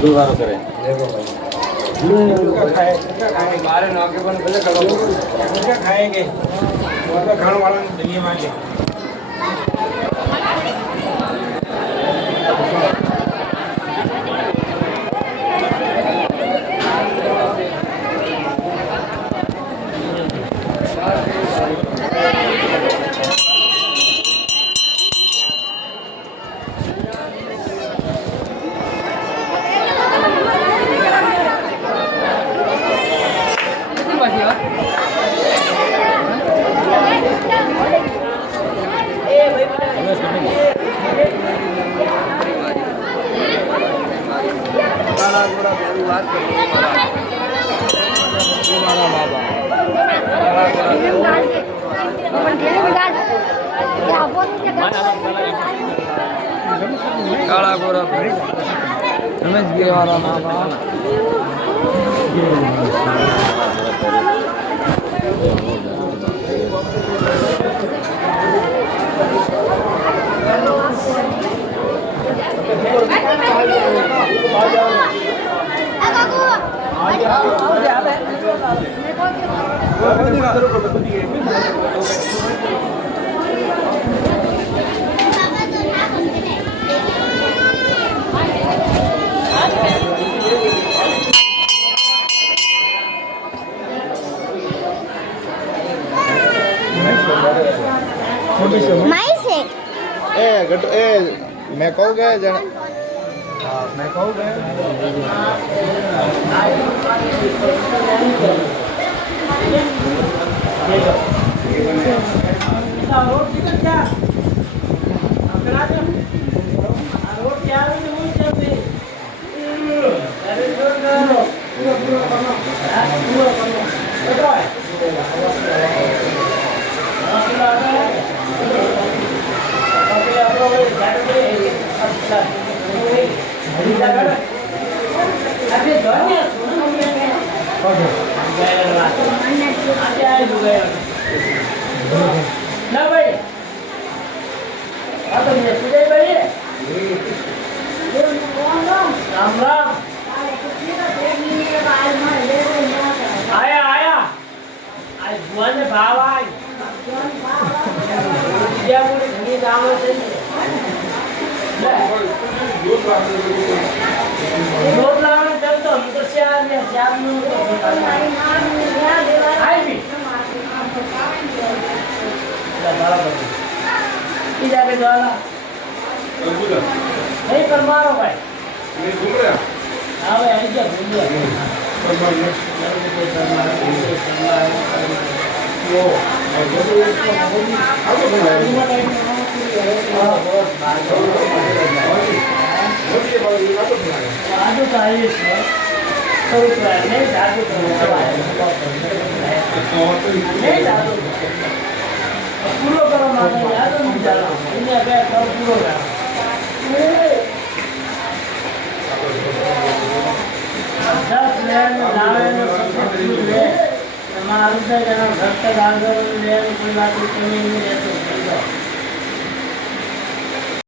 गुरुवार करे बारे नौके पर भले करो क्या खाएंगे वो तो खाने वाला दुनिया में के काला गोरा रमेश गिर वाला नाम मैं कहूँगा जन मैं कहूँगा ना भाई तो ये सुजय भाई राम राम आया आया आज बुआ ने भाव आई क्या मुझे घनी दाम से रोड लाने जब तो हम तो श्याम या श्याम नु आई भी जाके जाला नहीं पर मारो भाई नहीं घूम रहा हां भाई आई जा घूम रहा वो जादू चाहिए तो नहीं जादू नहीं जादू पूरा करो माने याद नहीं जाना इन्हें अबे सब पूरा कर 10 लेन नावे में सब ले हमारे से जना घर तक आ गए ले कोई बात नहीं है